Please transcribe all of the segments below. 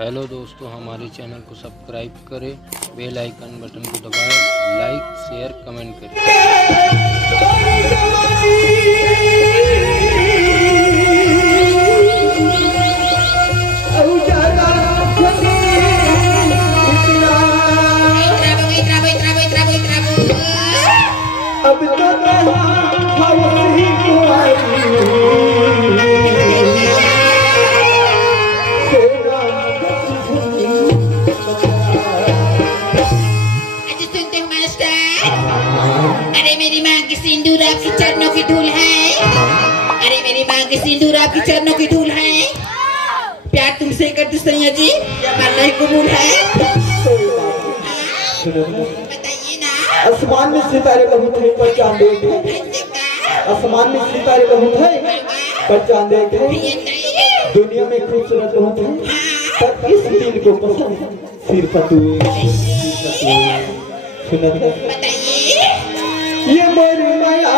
Hello दोस्तों, हमारे channel को सब्सक्राइब करें, बेल आइकन बटन को दबाएं, लाइक शेयर कमेंट करें। अब तो हवस ही सुनते हो मास्टर? अरे मेरी माँ की सिंदूर आपकी चरणों की धूल है। अरे मेरी माँ की सिंदूर आपकी चरणों की धूल है। प्यार तुमसे करती सैया जी, या मरना ही कबूल है? बताइए ना। आसमान में सितारे बहुत है पर चांद देखे। आसमान में सितारे बहुत है पर चांद देखे। दुनिया में खूबसूरत बहुत है पर इस दिल को पसंद सिर्फ तू। सुना था? ये मेरी माया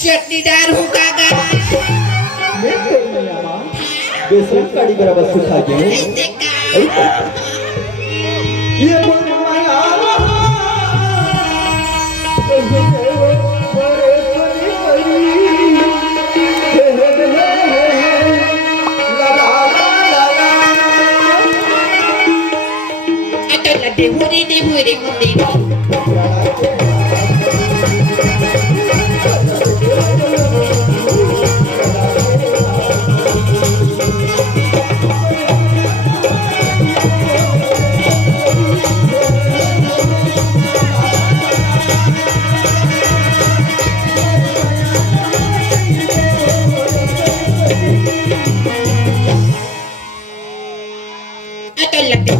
चटनीदार हूँ कागा। मैं तेरी माया माँ बेसरम काड़ी बराबर सुखा गए। ये मेरी माया लगते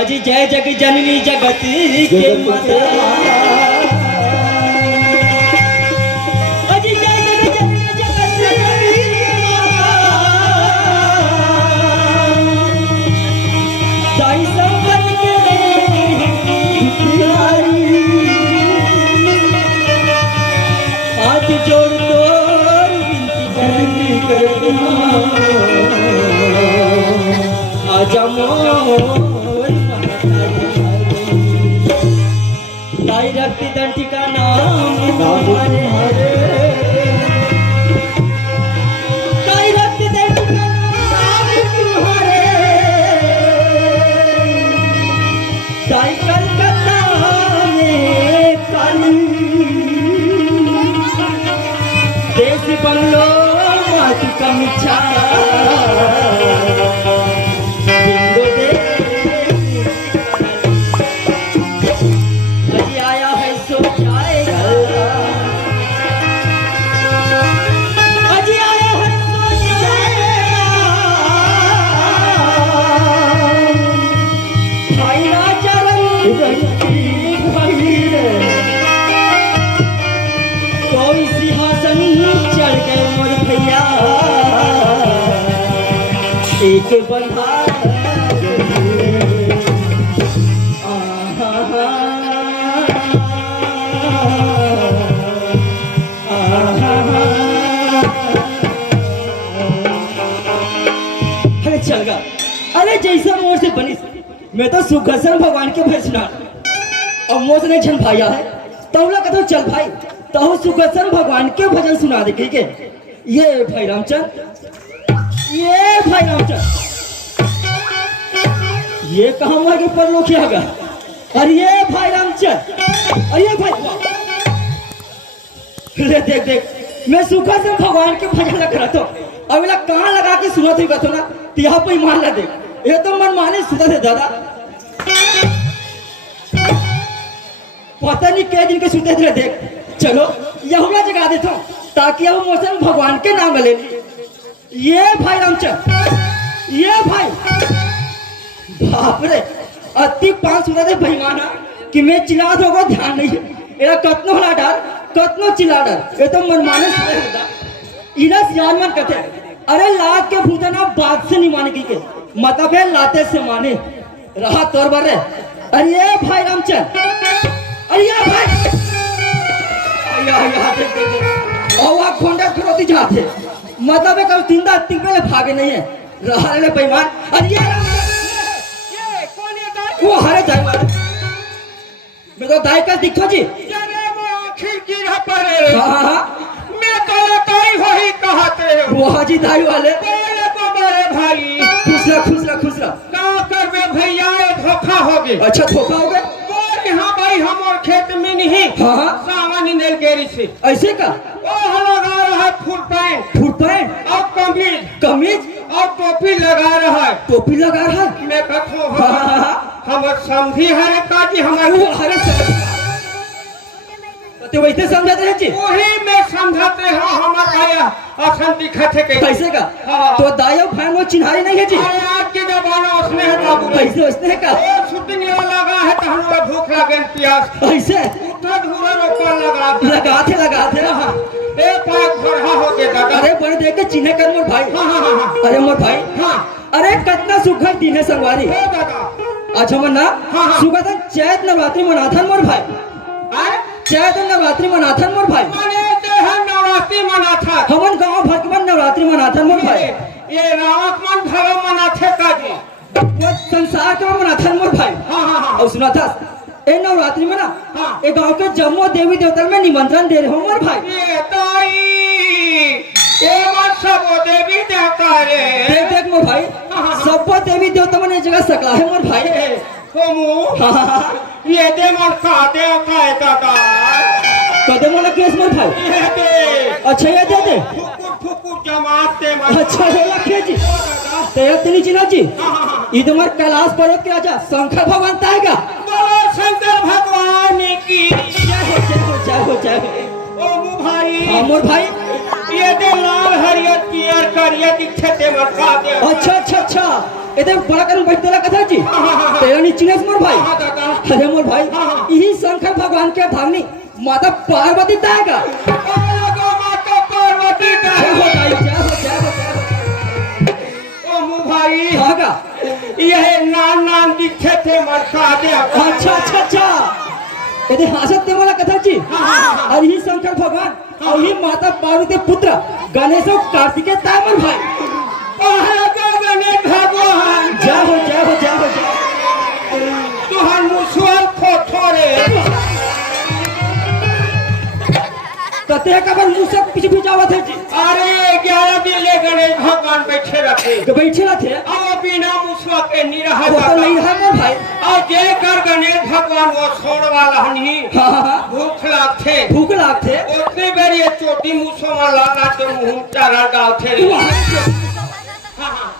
अजी जय जग जननी जगत के माता, अजी जय जग जननी जगत के माता, साईं संबल के प्यारी, हाथ जोड़ तोर विनती करती आजा मोर ताई रखती दंडी का नाम तुम्हारे, ताई रखती दंडी का नाम तुम्हारे, ताई कलकत्ता में काली, देसी बंगलो माटी का मिच्छा कोई सिंहासन चढ़ गए मोर भैया, एक बंधा अरे चल गा, अरे जैसा मोर से बनी मैं तो सुखसन भगवान के भजन अब मोज नहीं छन भाई है तौला कतो चल भाई तो सुखसन भगवान के भजन सुना दे ठीक है। ये भाई रामचंद ये भाई रामचंद ये कहाँ हुआ कि पर लोग क्या अरे ये भाई रामचंद अरे भाई ले देख देख मैं सुखा से भगवान के भजन लग रहा था अब कहाँ लगा के सुना थी ना तो यहाँ पे मान ला देख ये तो मन माने सुना थे दादा पता नहीं कै दिन के सुते थे देख चलो यहुला जगा देता हूँ ताकि अब मौसम भगवान के नाम ले ये भाई रामचंद ये भाई बाप रे अति 5 सुना थे बेईमाना कि मैं चिल्ला होगा ध्यान नहीं है कतनो हला डाल कतनो चिल्ला डाल ये तो मनमाने से होता इनस यार मन कहते अरे लात के भूतना बात से नहीं माने की मतलब है लाते से माने रहा तौर पर अरे ये भाई रामचंद अरे ये भाई और खोंडा खरोती जाते मतलब है कल तिंदा तिंगले भागे नहीं है रहा रे बेईमान अरे ये कौन है वो हरे जाए वाले मैं तो दाई का दिखो जी अरे वो आखिर गिरा पड़े हाँ मैं तो ताई वही कहते हो वो हाजी दाई वाले बोले तो मेरे भाई खुश रहा का कर में भैया धोखा हो गए अच्छा धोखा हो गया हाँ भाई हमारे खेत में नहीं हाँ सामान इंदल गेरी से ऐसे का ओह लगा रहा है फुल पैंट और कमीज और टोपी लगा रहा है टोपी लगा रहा है मैं कथो हाँ। हमर समझी हरे काजी हमारे वो हरे तो वैसे समझाते हैं जी वही में समझाते हैं हमारा आया असन दिखते कैसे का हाँ। तो दायो भाई वो चिन्हारी नहीं है जी अरे आज के जमाना उसने है बाबू कैसे वैसे है का वो शूटिंग लगा है तो हमें भूख लगे प्यास ऐसे उठा धुरा रोपा लगाते हाँ ए पाक भरहा हो के दादा अरे बड़े देख के चिन्ह कर मोर भाई हाँ अरे मोर भाई हाँ अरे कितना सुखद दिन है संगवारी ओ दादा आज हमन ना हाँ। सुगतन चैत नवरात्रि मनाथन मोर भाई आए चैत नवरात्रि मनाथन मोर भाई माने ते हम नवरात्रि मनाथा हमन गांव भर के मन नवरात्रि मनाथन मोर भाई ये रावक मन भगव मनाथे काजी वो संसार के मनाथन मोर भाई हाँ और सुना था ए नवरात्रि में ना हाँ। ए गांव के जम्मो देवी देवता में निमंत्रण दे रहे हो मोर भाई ये ताई ये मन सब देवी देवता रे देख देख मोर भाई हाँ। सब देवी देवता मन एक जगह सकला है मोर भाई होमो ये दे मन का देवता है दादा कदे मोला केस मोर भाई ये दे अच्छा ये दे दे फुकुर जमात ते मन अच्छा बोला के जी तेरा तिनी चिन्ह जी इधर कैलाश पर्वत के राजा शंकर भगवान ताएगा बोलो शंकर भगवान की जय हो ओमू भाई हाँ मोर भाई ये दे लाल हरियर पियर करिया दिखते मन का दे अच्छा इधर बड़ा कर बैठ देला कथा जी तेरा नी चिन्ह मोर भाई हाँ दादा अरे मोर भाई हाँ। यही शंकर भगवान के भावनी माता पार्वती ताएगा बोलो माता पार्वती का जय हो ओमू भाई हाँ का यह नाम दिखे थे मरका दे अच्छा यदि हासत ते वाला कथा जी और ही शंकर भगवान और ही माता पार्वती पुत्र गणेश और कार्तिकेय तामर भाई गणेश भगवान जय हो तुहर मुसवाल थोड़े कते का बल मुंह से पीछे जावत है जी अरे 11 दिन ले गणेश भगवान बैठे रखे तो बैठे ना थे और बिना मुसवा के नहीं रहा वो तो नहीं है मोर भाई और जे कर गणेश भगवान वो छोड़ वाला नहीं हाँ भूख लागते भूख लागते उतने बेर ये चोटी मुसवा लाला तो मुंह चारा डालते रे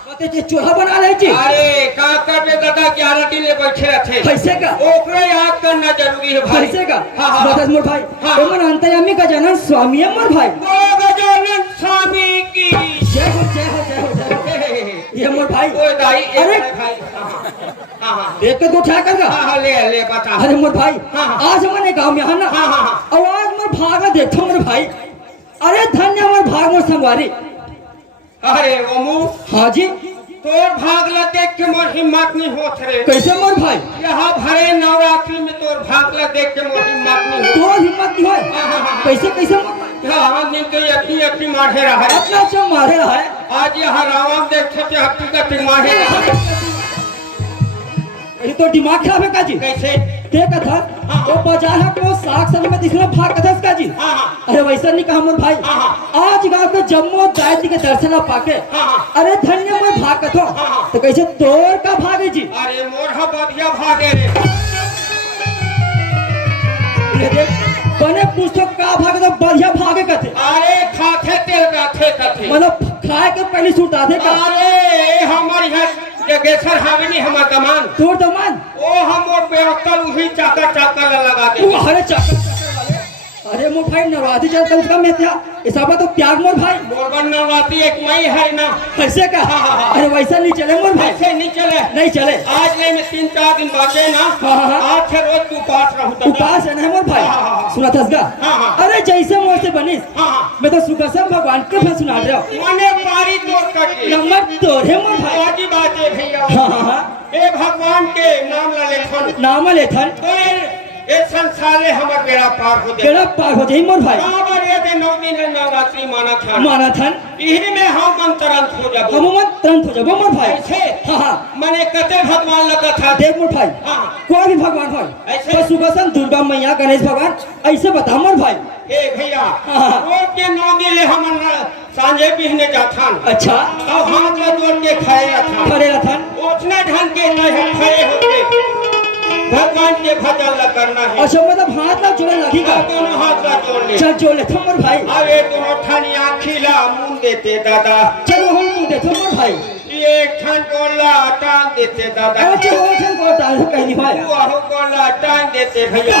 कते जे चूल्हा बना ले जी अरे का करबे दादा 11 दिन ले बैठे रखे कैसे का ओकरे याद करना जरूरी है भाई कैसे का हाँ। बता मोर भाई हाँ। एमन अंतर्यामी का जनन स्वामी है मोर भाई बोलो गजानन स्वामी की जय हो ये मोर भाई ओ दाई अरे भाई हाँ देख के उठा कर का हाँ ले बता अरे मोर भाई हाँ। आज हमारे गांव में है ना हाँ। और आज मोर भागा देखो मोर भाई अरे धन्य मोर भाग मोर संगवारी अरे ओमू हाँ जी तोर भागला देख के मोर हिम्मत नहीं होत रे कैसे मोर भाई यहाँ भरे नवरात्रि में तोर भागला देख के मोर हिम्मत नहीं होत तो हिम्मत नहीं है कैसे मोर भाई हाँ दिन के अपनी मारे रहा है अपना जो मारे रहा है आज यहाँ रावण देखे थे हकीकत मारे रहा है अरे तो दिमाग खराब है काजी कैसे? देखा था वो बाजार है को साग सब्जी में दिखना भाग कथा काजी अरे वैसा नहीं कहा मोर भाई आज गांव के जम्मू दाई जी के दर्शन पाके अरे धन्य मैं भाग कथो तो कैसे तोर का भागे जी अरे मोर हा बढ़िया भागे रे। ये देख बने पूछो का भागे तो बढ़िया भागे कथे अरे खाथे तेल गाथे कथे मतलब खाए के पहले सूट आधे का अरे हमार यहाँ जगेसर हावेनी हमार कमान तोर दमान ओ हम और बेअक्ल उही चाकर चाकर लगा दे। वो हरे चाकर अरे मोर भाई नवरात्रि चल कम से कम में था ऐसा तो त्याग मोर भाई मोरबन नवरात्रि एक मई है ना। कैसे का अरे वैसा नहीं चले मोर भाई ऐसे नहीं चले नहीं चले आज ले में 3-4 दिन बाकी ना। आज से रोज तू उपास रहूं उपास है ना मोर भाई सुना थसगा अरे जैसे मोर से बनिस मैं तो सुखसम भगवान के भजन सुना रहा हूं मने पारी तोड़ कटे नंबर तोर है मोर भाई आज बात है भैया हां ए भगवान के नाम ला लेथन नाम लेथन तो ये संसारे हमर बेड़ा पार हो जाए बेड़ा पार हो जाई मोर भाई बाबर ये दे 9 दिन नवरात्रि माना थन इही में हम अंतरंत हो जाबो हम मत तुरंत हो जाबो मोर भाई ऐसे हां मने कते भगवान लगा था देख मोर भाई कोई भी भगवान हो ऐसे? तो सुखसम दुर्गा मैया गणेश भगवान ऐसे बता मोर भाई ए भैया रोज के 9 दिन ले हम सांझे बिहने जाथन अच्छा अब हाथ में जोड़ के खाए रथन खड़े रथन उतने ढंग के नहीं खड़े होके भगवान के भजन ला करना है। अच्छा मतलब हाथ ना जोड़े लगेगा दोनों हाथ ला जोड़ ले चल जोड़ ले थम मोर भाई अरे दोनों ठानिया खिला मुंह देते दादा चल वो मुंह दे थम मोर भाई एक ठन गोला टांग देते दादा अरे चल वो ठन को डाल कहीं नहीं भाई वो गोला टांग देते भैया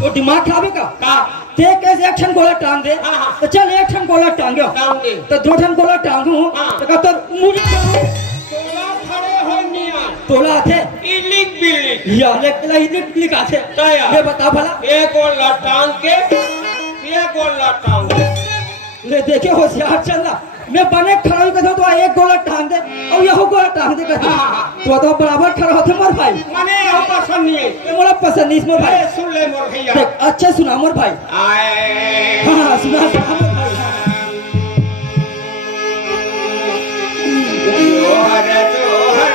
वो दिमाग खराब है का का देख कैसे एक ठन गोला टांग दे तो चल एक ठन गोला टांगो टांग दे तो दो ठन गोला टांगू तो का तो मुड़ी तोला खड़े हो निया तोला थे इलिक बिलिक या लेकला इलिक लिखा थे दया ये बता भला एक गोला टांग के ये गोला टांग के ले देखे होशियार चलना मैं बने खड़ा ही कहता तो एक गोला टांग दे और यह गोला टांग दे कहता तो बराबर खड़ा होते मोर भाई मने हम पसंद नहीं है ये मोला पसंद नहीं मोर भाई सुन ले मोर भैया देख अच्छा सुना मोर भाई आए हाँ सुना मोर भाई जोहर जोहर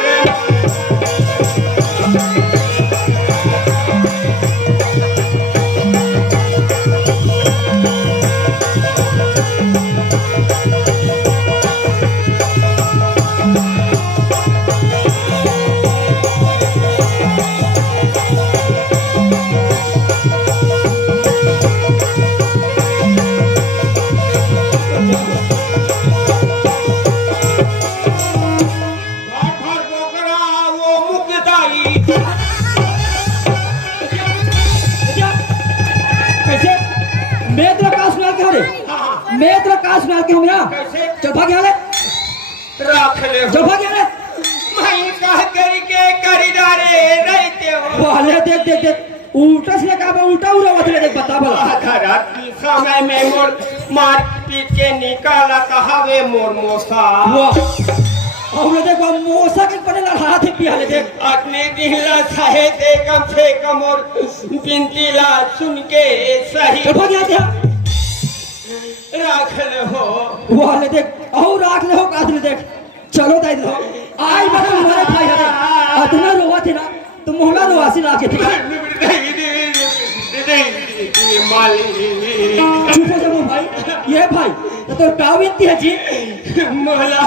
कैसे मैं तेरा का सुना के हरे मैं तेरा का सुना के हम यहाँ कैसे चल भाग यहाँ ले रख ले चल भाग यहाँ ले मैं कह करके करीदारे रहते हो वाले देख देख देख उल्टा से का उल्टा उड़ा बतले देख बता भला आधा रात की समय में मोर मार पीट के निकाला कहा वे मोर मोसा वाह हमने देखो मोसा के पड़े लड़ा थे पिया ले देख अपने दिला सहे दे कम से कम और बिनतीला सुन के सही चल भाग यहाँ रख ले हो वाले देख और राख ले हो काट ले देख चलो दाई दो आई बड़ा हमारे भाई हरे इतना रोवा थे ना तो मोहला रोवासी लाके थे चुप हो जा मोर भाई ये भाई तो काव इतनी है जी मोहला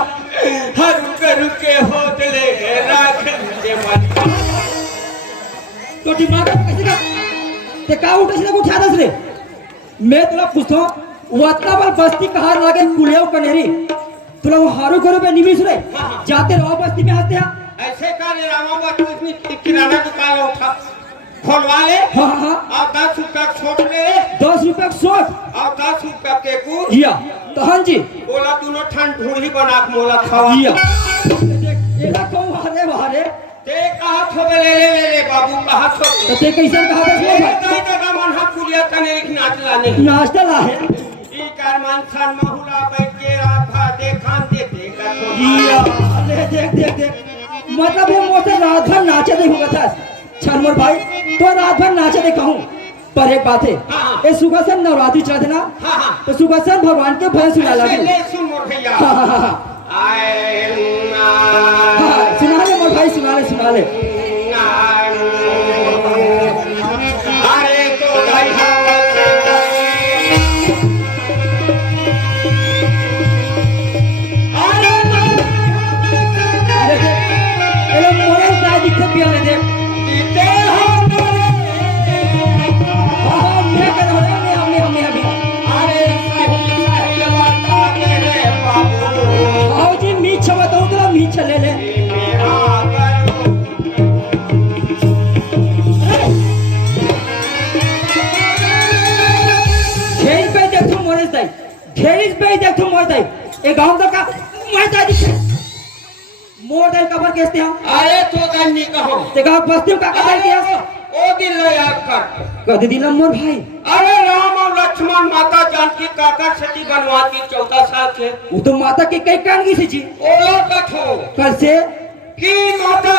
हर रुके होतले राख दे मन तो दिमाग में कैसे का ते का उठे से उठा दस रे मैं तुला पूछता हूं वत्ता बल बस्ती कहार लागे कुलेव कनेरी तुला वो हारू करो पे निमिष रे जाते रहो बस्ती में हंसते हैं ऐसे का रामा बात इतनी किराना दुकान उठा खोलवा ले हाँ हाँ और 10 रुपया छोट ले 10 रुपया सोच और 10 रुपया के कुछ या तो हाँ जी बोला दोनों ठंड ढूंढी बना के मोला खावा या देख एला कहूं हारे बहारे ते कहा थोबे ले बाबू कहा तो थोबे ते कैसे कहा दस ये भाई दाई दादा मन हा पुलिया कने एक नाच लाने नाश्ता ला है ई कार मानसान महुला बैठ के रात भर देखान देते का या ले देख देख देख मतलब ये मोसे रात भर नाचे देखूंगा था छनमोर भाई तो रात भर नाचे देखा हूँ पर एक बात है ये सुखसन नवरात्रि चला थे ना तो सुखसन भगवान के भजन सुना लगे ले सुन मोर भैया हाँ हाँ हाँ आए हाँ सुना ले मोर भाई मंगा ले। अरे तो दैहा ये लोग मोरल का दिक्कत भी आने दे। हाँ, मैं कर रहा हूँ, हमने। आओ जी, मीठ बताऊँ तो मीठ ले ले। ढेरिस पे देखो मोर दाई ए गांव का मोर दाई मोर दाई कबर कैसे हैं? अरे तो गन्नी कहो ते गांव बस्ती का कबर के ओ दिन लो याद कर कद दिन मोर भाई। अरे राम और लक्ष्मण माता जानकी काकर सती बनवा की 14 साल से वो तो माता के कई कान की जी ओलो कथो कल से की माता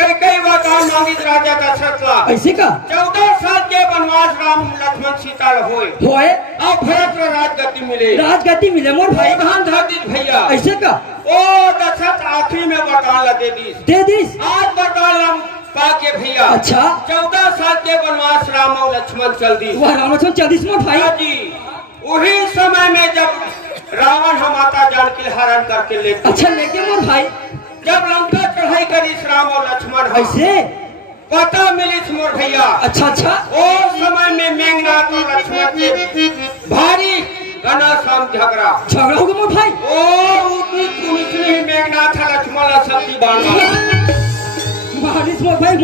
कई वरदान मांगी राजा दशरथ ला ऐसे का 14 साल के वनवास राम लक्ष्मण सीता होए अब भरत को राजगद्दी मिले मोर भाई। प्रधान धरती भैया ऐसे का ओ दशरथ आखिरी में वरदान लगे दे दिस आज वरदान हम पाके भैया। अच्छा 14 साल के वनवास राम और लक्ष्मण चल दी वह राम लक्ष्मण 40 मोर भाई जी। वही समय में जब रावण हम माता जानकी हरण करके ले अच्छा लेके मोर भाई जब लंका चढ़ाई करी राम और लक्ष्मण ऐसे पता मिली मोर भैया। अच्छा ओ समय में मेघनाथ और लक्ष्मण के भारी घनाश्याम झगड़ा हो गया मोर भाई। ओ ही मेघनाथ लक्ष्मण शक्ति बाण मारिस मोर भाई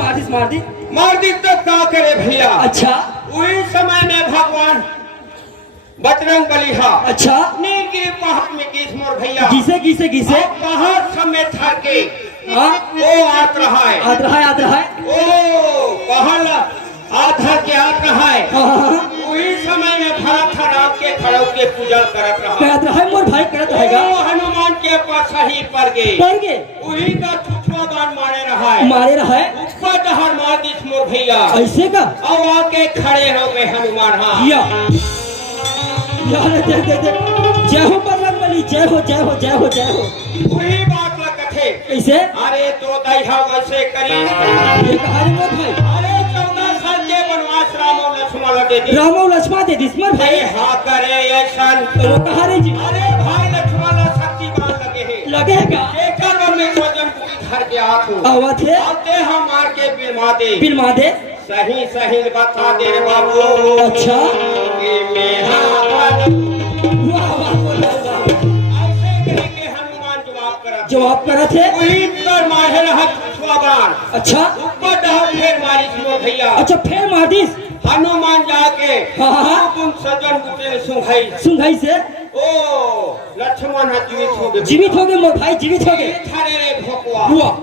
मार दी तो क्या करे भैया। अच्छा उसी समय में भगवान बजरंग बलिहा अच्छा नीचे पहाड़ में किस मोर भैया घिसे पहाड़ समय था के हाँ ओ आत रहा है ओ पहाड़ आधा के आत रहा है। उसी समय में भरत राम के खड़ो के पूजा करत रहा मोर भाई करत रहेगा। ओ हनुमान के पास ही पड़ गए वही का छुछुआ बाण मारे रहा है ऊपर दहर मार दी मोर भैया। ऐसे का अब आके खड़े हो गए हनुमान। हाँ यार दे जय हो बजरंग बली जय हो वही बात लग थे ऐसे। अरे तो दैहा वैसे करी ये कहा मोर भाई। अरे 14 साल के वनवास राम और लक्ष्मण दे दिस मोर भाई। हाँ करे ऐसा तो कहा रे जी अरे भाई लक्ष्मण शक्ति बाण लगेगा एक में स्वजन घर के हाथ हो आवत है आते हम मार के बिलमा दे सही बता दे रे बाबू। अच्छा हनुमान जवाब करा थे वही पर मारे रहा छुआ बाण। अच्छा ऊपर दहर फिर मारी मोर भैया। अच्छा फिर मार दिस हनुमान जाके हाँ सजन बुते सुंघाई से ओ लक्ष्मण जीवित हो गए मोर भाई जीवित हो गए। थारे रे भोकवा हुआ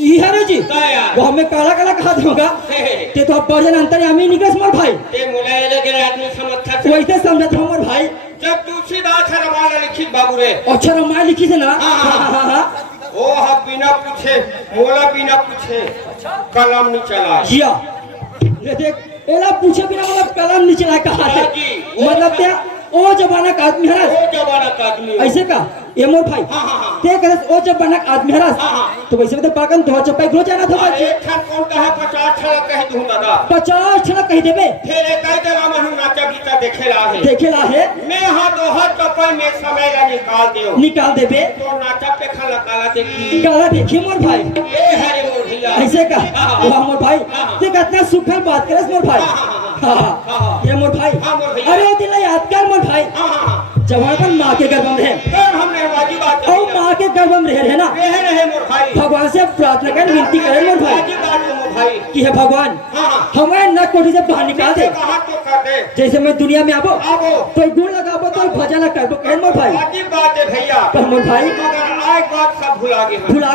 ये रे जी यार वो हमें काला कहा होगा ते तो बर्जन अंतर हमें निकस मोर भाई ते मुलाय लगे आदमी समझता वैसे समझत हो मोर भाई। जब तुलसीदास रामायण लिखित बाबू रे अच्छा रामायण लिखी से ना ओ हा बिना पूछे मोला बिना पूछे कलम नहीं चला जिया ये देख एला पूछे बिना मतलब कलम नहीं चला कहा है मतलब क्या ओ जमाना का आदमी है ओ जमाना का आदमी ऐसे का ये मोर भाई ते करस ओ जमाना का आदमी है तो वैसे तो पाकन तो चपाई ग्रो जाना था बच्चे एक ठन कौन कहा 50 छला कह दूं दादा 50 छला कह देबे फिर कह दे राम हम नाचा गीता देखे ला है मैं हां दोहर चपाई में समय ला निकाल देबे तो नाचा पे खला काला देखी मोर भाई ए हरे मोर भैया ऐसे का वाह मोर भाई ते कितना सुखल बात करस मोर भाई। हाँ ये मोर भाई अरे वो दिन याद कर मोर भाई जवान माँ के गर्भ में रहे हमने वाजी बात और माँ के गर्भ में रहे ना रहे मोर भाई भगवान से प्रार्थना कर विनती करे मोर भाई कि है भगवान हमारे नक कोठी से बाहर निकाल दे तो कर दे जैसे मैं दुनिया में आबो तो गुण लगाबो तो भजन करबो कह मोर भाई वाजी बात है भैया। पर मोर भाई मगर आज बात सब भुला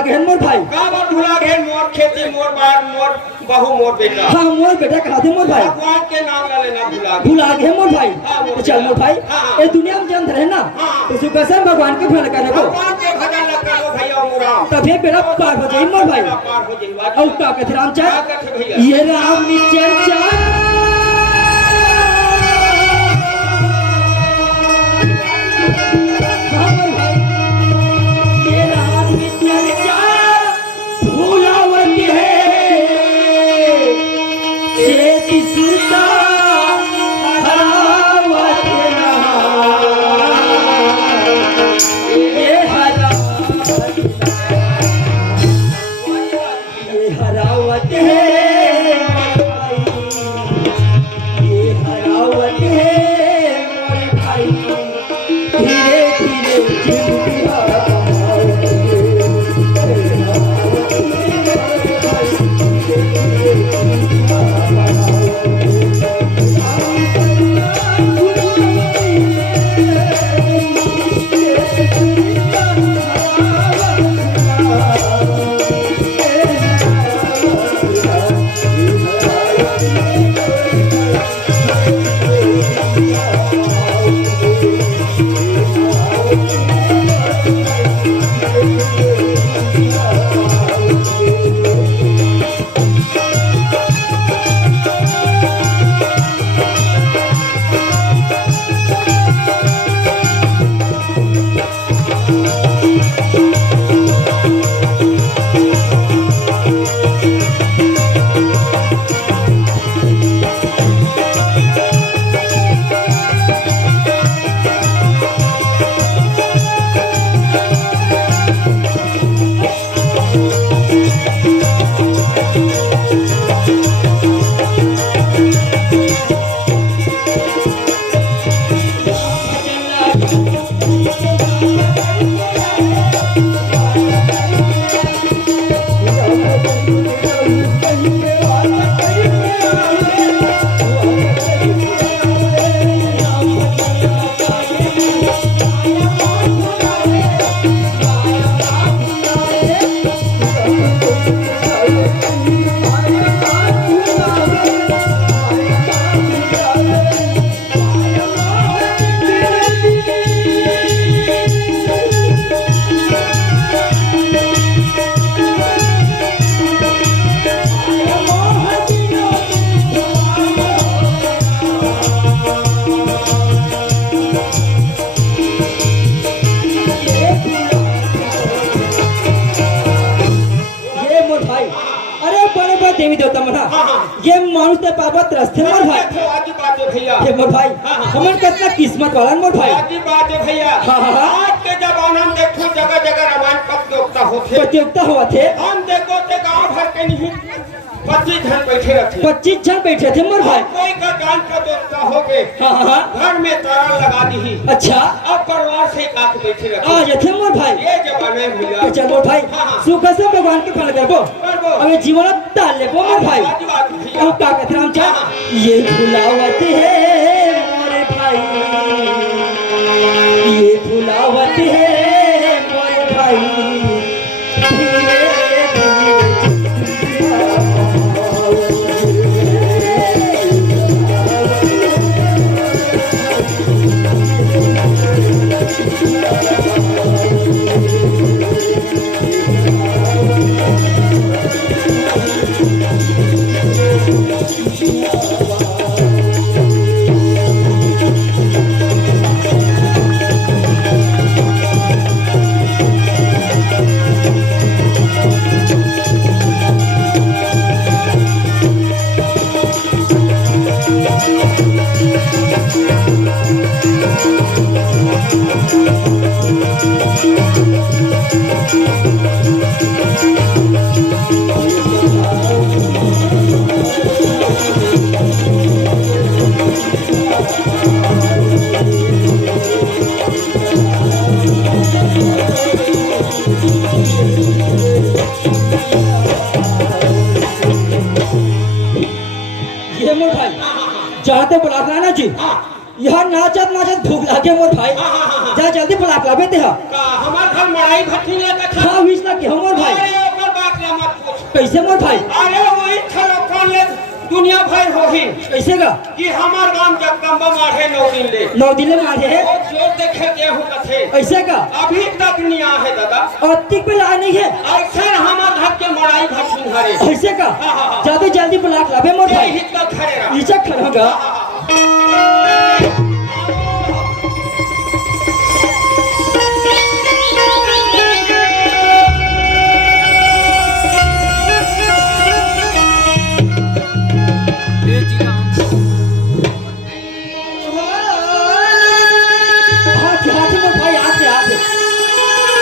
गए मोर भाई का बात भुला गए मोर खेती मोर बार मोर बहू मोर बेटा। हाँ मोर बेटा कहा थे मोर भाई भगवान के नाम ला लेना भुला गए मोर भाई। तो चल मोर भाई ये दुनिया में जन्म रहे ना तो सुबह से भगवान के भजन करने को भगवान के भजन करो भैया मुराम तभी बेड़ा पार हो जाए मोर भाई। पार हो जाए और का कहते राम चाहे ये राम की चर्चा हाँ मोर भाई ये राम की चर्चा भूलावती है देवी देवता मना हाँ, हाँ। ये मानुष ते पापा त्रस्ते मोर भाई देखो आजी बात है भैया हे मोर भाई हाँ, हाँ। हमन कितना किस्मत वाला मोर भाई आजी बात है भैया हाँ, हाँ, हाँ। आज के जमाना में देखो जगह जगह रामायण प्रतियोगिता होते प्रतियोगिता हुआ थे हम देखो ते गांव भर के नहीं 25 जन बैठे रहते 25 जन बैठे थे मोर भाई और कोई का गान प्रतियोगिता हो गए हाँ हाँ घर में तारा लगा दी अच्छा अब परिवार से आके बैठे रहते आ जाते मोर भाई ये जमाना में भैया तो चल मोर भाई हाँ, हाँ। सुख से भगवान के फल करबो करबो। अबे जीवन डाल लेबो मोर भाई आजी बात है भैया अब का कहते राम हाँ, हाँ। ये भुलावत है मोरे भाई ये भुलावत है मोरे भाई धीरे ये मोर भाई जाते बुलाना ना जी यहाँ नाचत नाचत भूख लागे मोर भाई जा जल्दी बुला लाबे ते हा का हमार घर मड़ाई भट्टी लगा था हाँ बीच लगे मोर भाई अरे ओकर बात ना मत पूछ कैसे मोर भाई अरे वही छलकन ले दुनिया भर होही कैसे का कि हमार गांव जगदम्बा मारे 9 दिन ले 9 दिन में मारे है और जोर देखे केहू कथे ऐसे का अभी तक नहीं आ है दादा अतिक पे ला नहीं है ऐसे हमार घर के मड़ाई भट्टी हरे ऐसे का हाँ, हाँ, हाँ। जाते जल्दी बुला लाबे मोर ये भाई हित का खड़े रहा नीचे खड़ा होगा हाथ हाथ मोर भाई हाथ हाथ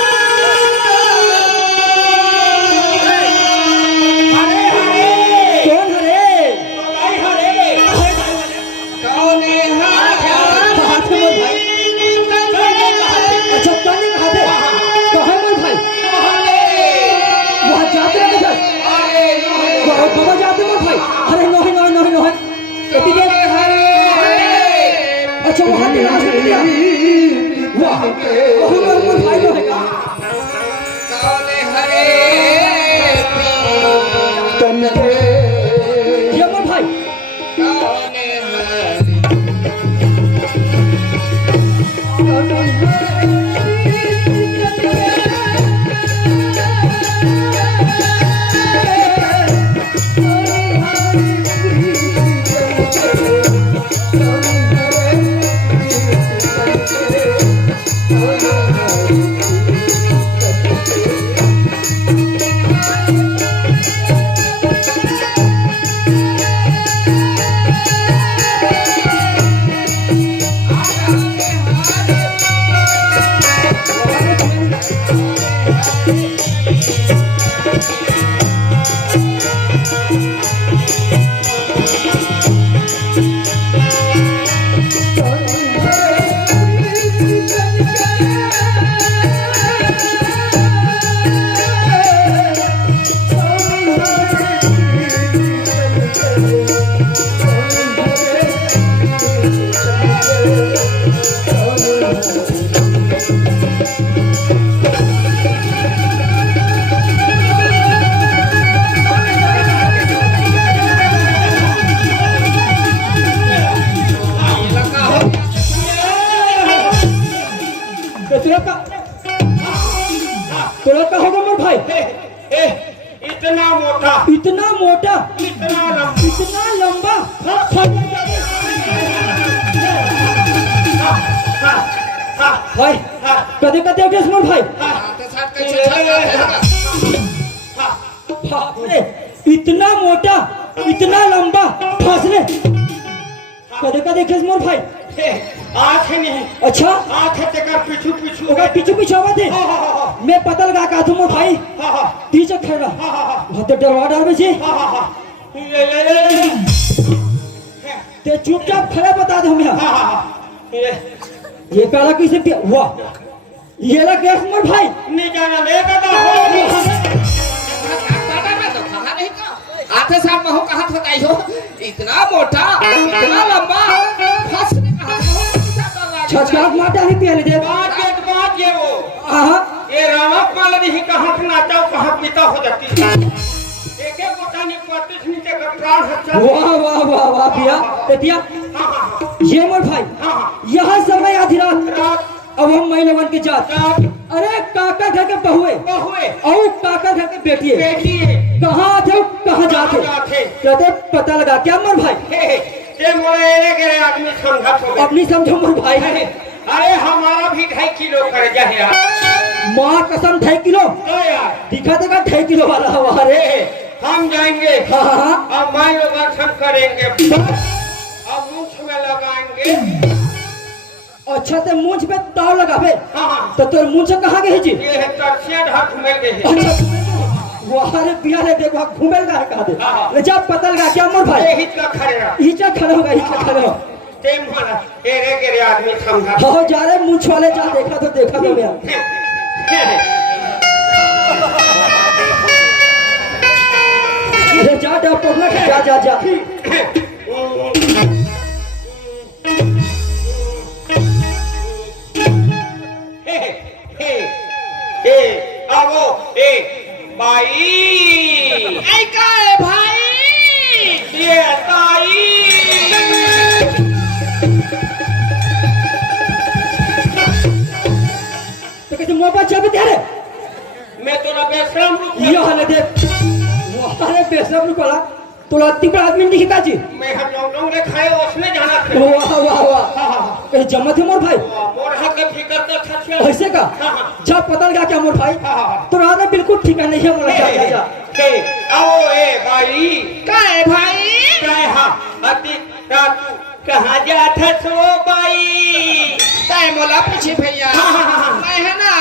हरे हरे कौन हरे मड़ाई हरे कौन है हाथ मोर भाई अच्छा काने कहा थे कहा मोर भाई वहाँ जाते हैं सर बाबा जाते मोर भाई अरे नहीं नहीं नहीं नहीं कति के अच्छा वहाँ के रास्ते में दिया वाह वहाँ मोर भाई जो है का ये मोर भाई तुरंत होगा मोर भाई इतना मोटा इतना मोटा इतना लंबा इतना लंबा भाई कदे कदे उठे मोर भाई बाप रे इतना मोटा इतना लंबा फासले कदे का देखे मोर भाई आँख नहीं अच्छा आँख है तेकर पीछू पीछू ओकर पीछे पीछे आवा दे मैं पता लगा का तुम मोर भाई पीछे खड़ा बहुत डरवा डाल बे ते चुपचाप खड़ा बता दे हम यहाँ ये काला किसे पिया वाह ये ला गैस मोर भाई नहीं जाना ले दादा आधे साल में हो कहा था हो इतना मोटा इतना लंबा फंसने कहा छचकाट माटा ही पिया ले दे बात ये वो आहा ये रामक माल नहीं कहाँ नाचा कहाँ पिता हो जाती एक एक गोटा ने 35 नीचे का प्राण हत्या वाह वाह वाह वाह पिया ते पिया ये मोर भाई यहाँ समय आधी रात अब हम महिलावन की जात अरे काका घर के बहुए और काका घर के बेटिए कहाँ आते कहाँ जाते कहते पता लगा क्या मोर भाई ये मोरे के आदमी समझा अपनी समझो मोर भाई अरे हमारा भी 2.5 किलो कर जाए माँ कसम 2.5 किलो तो यार दिखा देगा 2.5 किलो वाला हमारे हम जाएंगे हाँ अब मैं लोग दर्शन करेंगे अब मुंह में लगाएंगे अच्छा ते मूंछ पे ताव लगावे हाँ। तो तोर मूंछ कहाँ गई जी ये है तरसिया ढाक में गए अच्छा वहाँ रे पिया ले देखो घूमेल का है कहा दे हाँ। ले जा पता लगा क्या मोर भाई हित का खरेरा हीचा खड़ा होगा हीचा खड़ा हो ते मारा तेरे आदमी समझा हो जा रहे मूंछ वाले जा देखा तो मैं अरे जा डॉक्टर ना जा जा जा आवो भाई ऐ का है भाई ये ताई तो कैसे मोबाइल चाबी दे रे मैं तो ना बेशरम रुक ये हाल दे अरे बेशरम रुक वाला तो लत्ती पर आदमी नहीं का जी मैं हम लोग ने खाए उसने जाना था वाह वाह वाह कहीं जमा थे मोर भाई मोर हक के फिकर का था ऐसे का जा पता लगा क्या मोर भाई तो रात में बिल्कुल ठीक नहीं है मोर जा जा जा आओ ए भाई का है भाई काय हां अति रात कहां जाता सो भाई काय मोला पूछे भैया मैं है ना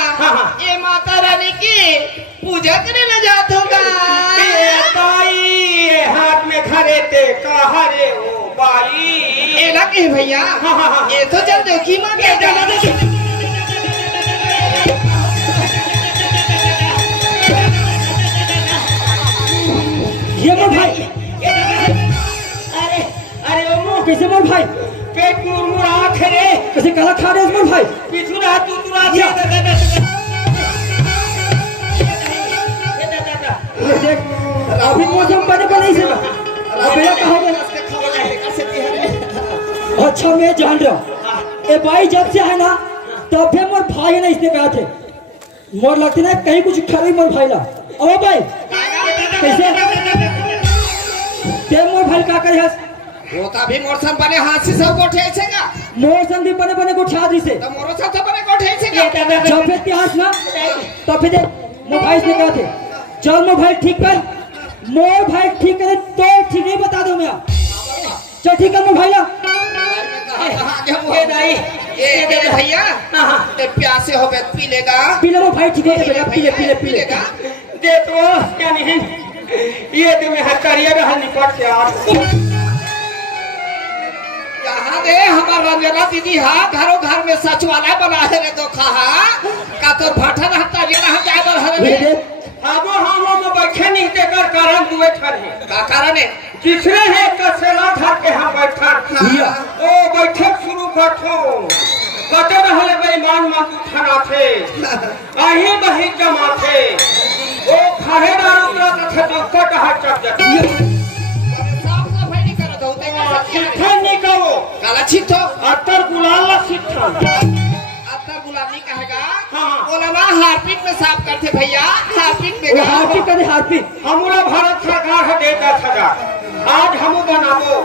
ये माता रानी की पूजा करने न जात होगा ताई हाथ में खड़े थे कहा रे ओ भाई ये लगे भैया ये तो चल दो की मां के जाना दे ये मोर भाई अरे ओ मो कैसे मोर भाई पेट मुरमुरा रे कैसे काला खा रहे मोर भाई पीछू रहा तू रहा देख अभी मौसम बने से अबे कहा गया अच्छा मैं जान रहा हूँ ए भाई जब से है ना तब भी मोर भाई है ना इसने कहा थे मोर लगते ना कहीं कुछ खरी मोर भाई ला ओ भाई कैसे ते मोर भाई का करे हस वो का भी मोर संग बने हाथ से सब को ठे छेगा मोर संग भी बने को छा दी से तो मोरो सब तो बने को ठे छेगा जब भी इतिहास ना तब फिर मोर भाई इसने कहा थे चल मोर भाई ठीक कर मोर भाई ठीक करे तो ठीक नहीं बता दो मैं चल ठीक है मोर भाई ला ये नहीं ये दे भैया ते प्यासे हो गए पी लेगा पी ले मोर भाई ठीक है बेटा पी ले दे तो क्या नहीं ये तो मैं हकारिया रहा निपट से आ यहाँ दे हमार रंजना दीदी हाँ घरों घर में सचिवालय बना है रे तो कहा का तो भाटा रहता ये रहा जाए बर हरे दे हामो में बैठे नहीं देकर कारण दुए ठहरे का कारण है तीसरे है कसेला धर के हम बैठा ओ बैठक शुरू करथो कते रहले बेईमान मातू थाना थे आही बही जमा थे ओ खाहे दारू का कथे तो कट हाथ चक जाती साफ सफाई नहीं करत होते का सिट्ठा नहीं करो काला छिटो अतर गुलाल सिट्ठा अत्तर गुलामी कहेगा बोला ना हार्पिक में साफ करते भैया हार्पिक में वो हार्पिक करे हार्पिक हमारा भारत सरकार है देता सजा आज हम बनाबो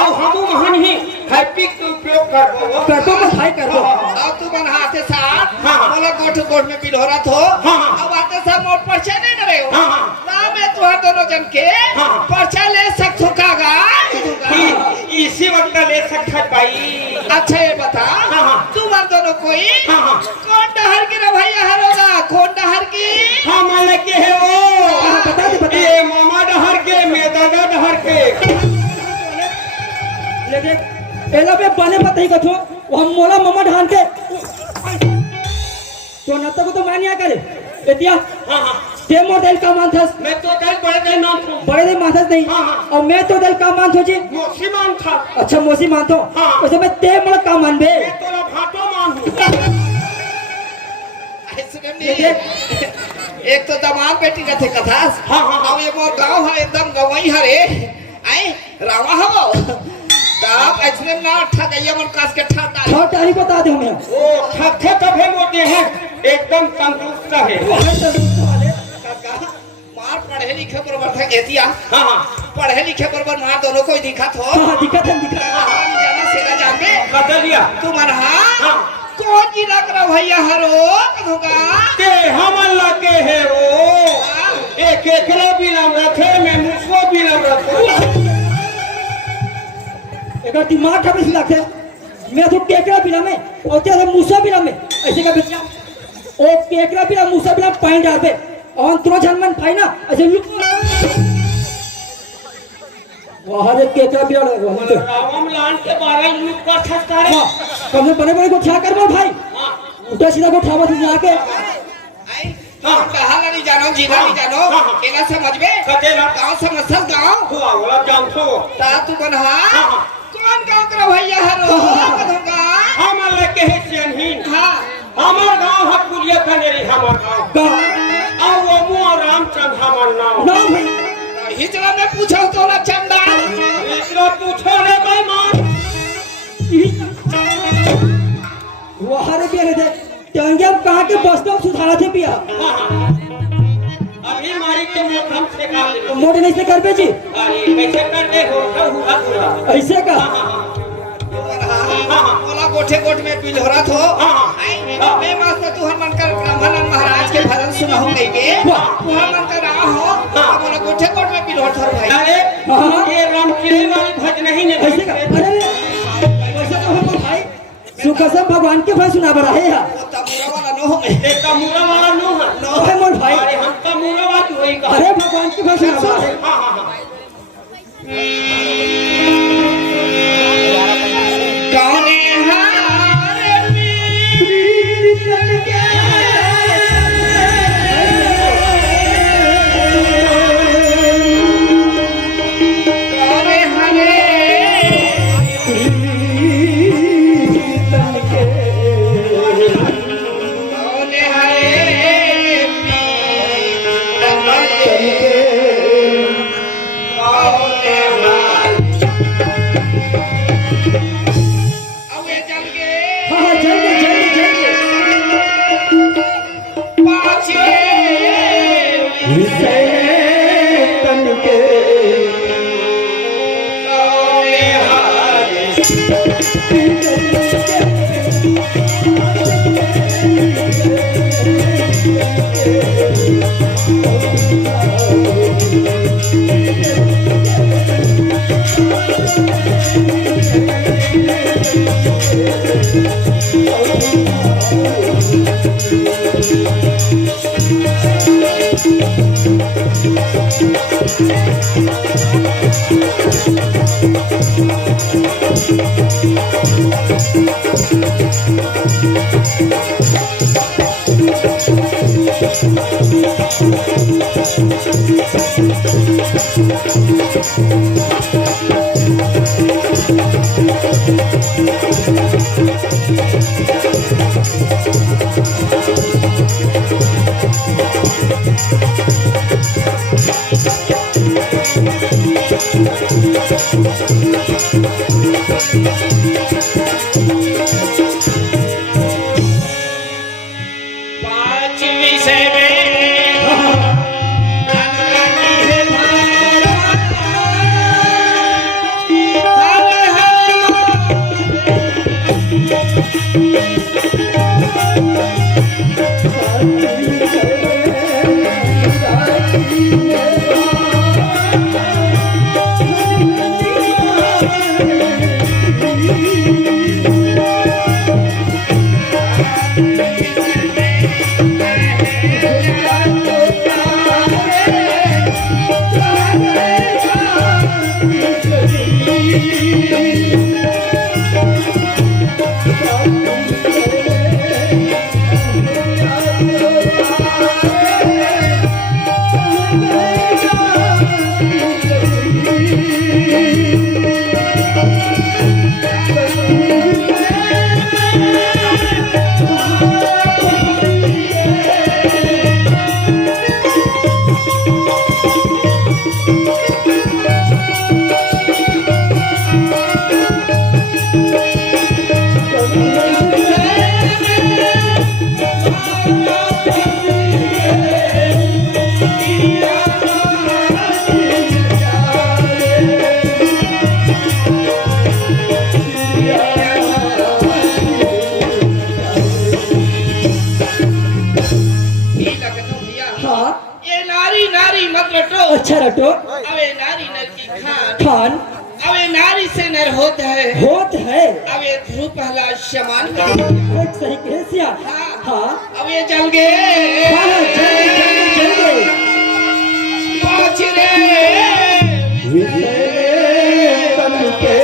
और हम महन ही हैप्पी के उपयोग करबो कर दो मैं भाई कर दो अब तू मन हाथे साथ हाँ। बोला गोठ में बिलोरा थो हाँ। अब आते साथ मोट पर्चा नहीं करे हो हाँ। ना मैं तुहार दोनों जन के हाँ। पर्चा ले सकथो कागा इसी वक्त ले सकता है भाई। अच्छा ये बता हाँ। तुम्हार दोनों कोई हाँ। कौन डहर की रे भैया हरोगा कौन डहर की हाँ माले के है वो बता दे ये मामा डहर के मैं दादा डहर के ले देख एला पे बने पता ही कथो हम मोला ममा ढान के तो नत्ता को तो मैं नहीं करे एतिया हाँ। ते मोर दिल का मानथस मैं तो कल बड़े दिन नाम था बड़े दे मानथस नहीं हाँ। और मैं तो दिल का मानथो जी मोसी मान था अच्छा मोसी मानतो हाँ। वैसे मैं ते मोला का मानबे मैं तो ला भाटो मान हूँ ऐसे नहीं एक तो दमाद बेटी का थे कथास हाँ। अब ये मोर गांव है एकदम गवई हरे आई रावा हो ताप ऐसे ना ठगैया मन कास के ठग डाल छह तारीख बता दे हमें वो थके तभे मोटे हैं एकदम तंदुरुस्त है मार पढ़े लिखे बरोबर था एतिया हाँ। पढ़े लिखे बरोबर मार दोनों को दिखत हो हां दिक्कत है दिक्कत जाना सेना जानबे बदलिया तू मन हाँ। हां कौन जिला कर भैया हरो कहोगा ते हमन लगे है वो एक एकरा बिलम रखे मैं मुसो बिलम रखो अगर दिमाग खबे सिला के मैं तो केकरा बिना में और तेरे मूसा बिना में ऐसे का बिना ओ केकरा बिना मूसा बिना पाइन डाल पे और तुरो जनमन भाई ना ऐसे लुक वहां रे केकरा बिना लगा हम तो रावम लान के बारे में का ठसकारे कम से बड़े बड़े को क्या करबो भाई उल्टा सीधा को ठावा तू जाके आई कहा नहीं जानो जिला नहीं जानो केना समझबे कतेला गांव समझस गांव हुआ वाला जान थो ता तू बन हां कौन गांव कर भैया हरो कहोगा हमन लगे है सियनहीन हां हमार गांव है पुलिया कनेरी हमार गांव का और वो मुआ रामचंद्र हमार नाम ना भाई हिजला में पूछो तो ना चंदा इसलिए पूछो रे भाई मान वहां रे बिया दे टंगे कहां के बस्तम सुधारा थे पिया अभी मारी के मैं हम से का ले मोटे नहीं से करबे जी अरे कैसे करते हो हुआ पूरा ऐसे का बोला गोठे गोठ में बिलहरा थो हाँ। मैं मस्त तू हनुमान कर ब्राह्मण महाराज के भजन सुना हो गई के तू हनुमान कर रहा हो बोला गोठे गोठ में बिलहर थर भाई अरे हाँ। ये रामचंद्र वाली भजन नहीं ने ऐसे का अरे ऐसे तो हम भाई सुखसम भगवान के भाई सुना बड़ा है यार वो तमुरा वाला नो हो ते कमूरा वाला नो है नो है मोर भाई अरे हम कमूरा वाली होई का अरे भगवान के भाई सुना बड़ा है हां कौने हार मेरी चल कौने हरे कौने हरे कौने हार अब ये चल के हां जल्दी पाछे तन के कौने हार पांचवी से में अच्छा रटो। अवे नारी नर की खान खान अवे नारी से नर होत है अवे ध्रुव पहला शमान एक सही कहे सिया। हाँ अवे जल गए हाँ, चल गए। पाँच रे तन के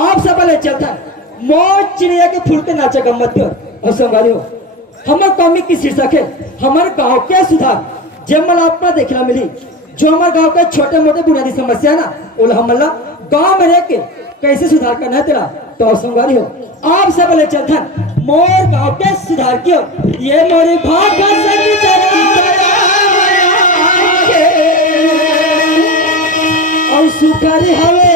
आप सब वाले चलता मौज चिड़िया के फूल के नाचा गम्मत कर और संगारी हो। हमारे कॉमिक की शीर्षक है हमारे गांव के सुधार। जब मला अपना देखना मिली जो हमारे गांव के छोटे मोटे बुनियादी समस्या ना वो हमला गांव में रह के कैसे सुधार करना है तेरा तो संगारी हो। आप सब वाले चलता मोर गांव के सुधार क्यों ये मोरी भाग और सुखारी हवे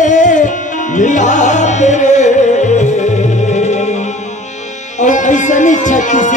और ऐसा नहीं छत्तीस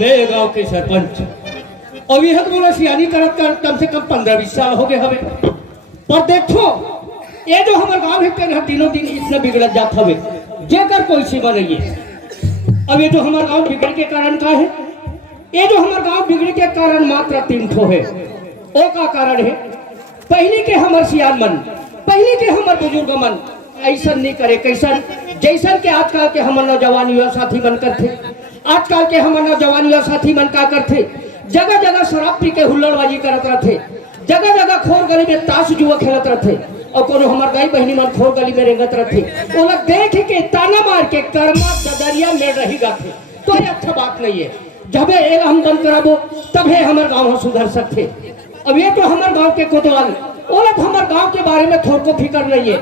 मेरे गांव के सरपंच और यह बोला सियानी करत कर कम से कम 15-20 साल हो गए हमें। पर देखो ये जो हमारे गांव है तेरे दिनों दिन इतना बिगड़त जात हवे जेकर कोई सीमा नहीं है। अब ये जो हमारे गांव बिगड़ के कारण का है ये जो हमारे गांव बिगड़ के कारण मात्र 3 ठो है। ओ का कारण है पहले के हमारे सियान मन पहले के हमारे बुजुर्ग मन ऐसा नहीं करे कैसन जैसन के आजकल के हमारे नौजवान युवा साथी मन करते। आजकल के हमारे नौजवान युवा साथी मन का करते जगह जगह शराब पी के हुल्लड़बाजी करत रहते जगह जगह खोर गली में ताश जुआ खेलत रहते और कोनो हमार दाई बहनी मन खोर गली में रेंगत रहते वो लोग देख के ताना मार के कर्मा ददरिया में रही गाते तो ये अच्छा बात नहीं है। जब ये हम बंद कराबो तब है हमारे गांव सुधर सकते। अब ये तो हमारे गांव के कोतवाल औरत हमारे गांव के बारे में थोड़ा को फिक्र नहीं है,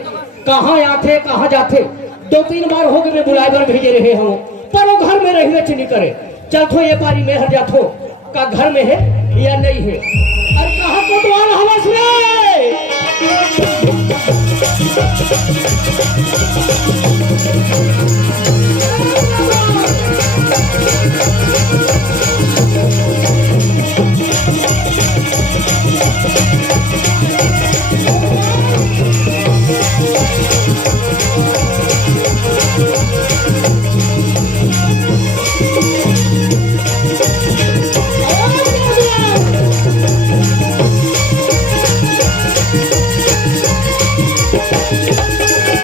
कहाँ आते कहाँ जाते। 2-3 बार हो गए बुलाए भेजे रहे हम, पर वो घर में रहने नहीं करे। चल थो ये पारी में हर जाथो का घर में है या नहीं है। अरे कहाँ कोतवाल हवा सुने